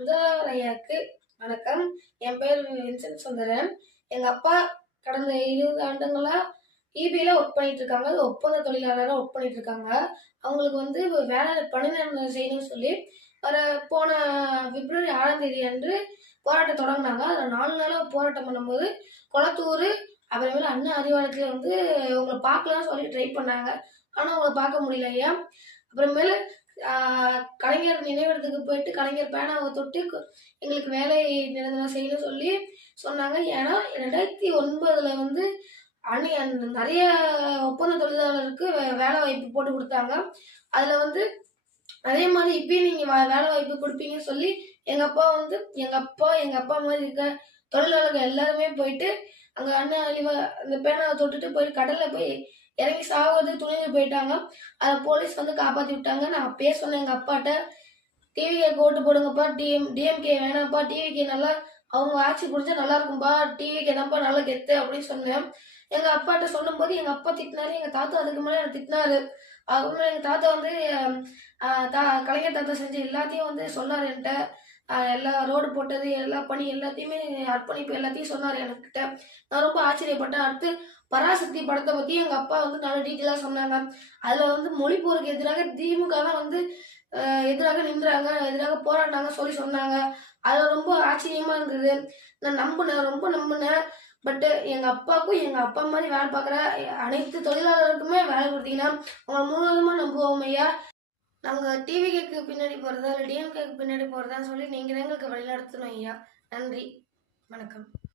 முதல்வர் ஐயாவுக்கு வணக்கம். என் பேர் வின்சென்ட் சுந்தரன். எங்க அப்பா கடந்த 20 ஆண்டுகளா ஈபில ஒர்க் பண்ணிட்டு இருக்காங்க. அது ஒப்பந்த தொழிலாளராக ஒர்க் பண்ணிட்டு இருக்காங்க. அவங்களுக்கு வந்து வேலை பணி நிரந்தரம் செய்யணும்னு சொல்லி போன பிப்ரவரி 6ஆம் தேதி அன்று போராட்டம் தொடங்கினாங்க. அதில் 4 நாளாக போராட்டம் பண்ணும்போது கொளத்தூர் அப்புறமேல அண்ணா அறிவாலயத்தில் வந்து உங்களை பார்க்கலாம்னு சொல்லி ட்ரை பண்ணாங்க. ஆனால் உங்களை பார்க்க முடியல ஐயா. அப்புறமேல கலைஞர் நினைவிடத்துக்கு போயிட்டு கலைஞர் பேனாவை தொட்டு எங்களுக்கு வேலை நிரந்தரம் செய்யணும்னு சொல்லி சொன்னாங்க. ஏன்னா 2009 வந்து நிறைய ஒப்பந்த தொழிலாளருக்கு வேலை வாய்ப்பு போட்டு கொடுத்தாங்க. அதுல வந்து அதே மாதிரி இப்பயும் நீங்க வேலை வாய்ப்பு கொடுப்பீங்கன்னு சொல்லி எங்க அப்பா மாதிரி இருக்க தொழிலாளர்கள் எல்லாருமே போயிட்டு அங்க அண்ணன் அந்த பேனாவை தொட்டுட்டு போய் கடல்ல போய் இறங்கி சாவது துணிந்து போயிட்டாங்க. அதை போலீஸ் வந்து காப்பாத்தி விட்டாங்க. நான் அப்பயே சொன்னேன் எங்க அப்பாட்ட, டிவிக்கு ஓட்டு போடுங்கப்பா, டிஎம்கே வேணாம்ப்பா, டிவிக்கு நல்லா அவங்க ஆட்சி புரிஞ்சா நல்லா இருக்கும்பா, டிவிக்கு தான்ப்பா நல்லா கெத்து அப்படின்னு சொன்னேன். எங்க அப்பாட்ட சொல்லும்போது எங்க அப்பா திட்டினாரு. எங்க தாத்தா அதுக்கு மேலே எனக்கு திட்டினாரு. அதுக்கப்புறம் எங்க தாத்தா வந்து கலைஞர் தாத்தா செஞ்ச எல்லாத்தையும் வந்து சொன்னார் என்கிட்ட. எல்லா ரோடு போட்டது, எல்லா பணி எல்லாத்தையுமே அர்ப்பணிப்பு எல்லாத்தையும் சொன்னார் என்கிட்ட. நான் ரொம்ப ஆச்சரியப்பட்டேன். அடுத்து பராசக்தி படத்தை பத்தி எங்க அப்பா வந்து நல்ல டீட்டெயிலா சொன்னாங்க. அதுல வந்து மொழி போருக்கு எதிராக திமுக வந்து எதிராக நின்றாங்க, எதிராக போராடினாங்க சொல்லி சொன்னாங்க. அது ரொம்ப ஆச்சரியமா இருந்தது. நான் ரொம்ப நம்பினேன். பட் எங்க அப்பாவுக்கும் எங்க அப்பா மாதிரி வேலை பார்க்குற அனைத்து தொழிலாளருக்குமே வேலை கொடுத்தீங்கன்னா உங்களை முழுவதுமா நம்புவோம் ஐயா. நாங்கள் டிவிக்கு பின்னாடி போகிறதா இல்லை டிஎம்கேக்கு பின்னாடி போகிறதான்னு சொல்லி நீங்கள் தான் எங்களுக்கு வழிநடத்தணும் ஐயா. நன்றி, வணக்கம்.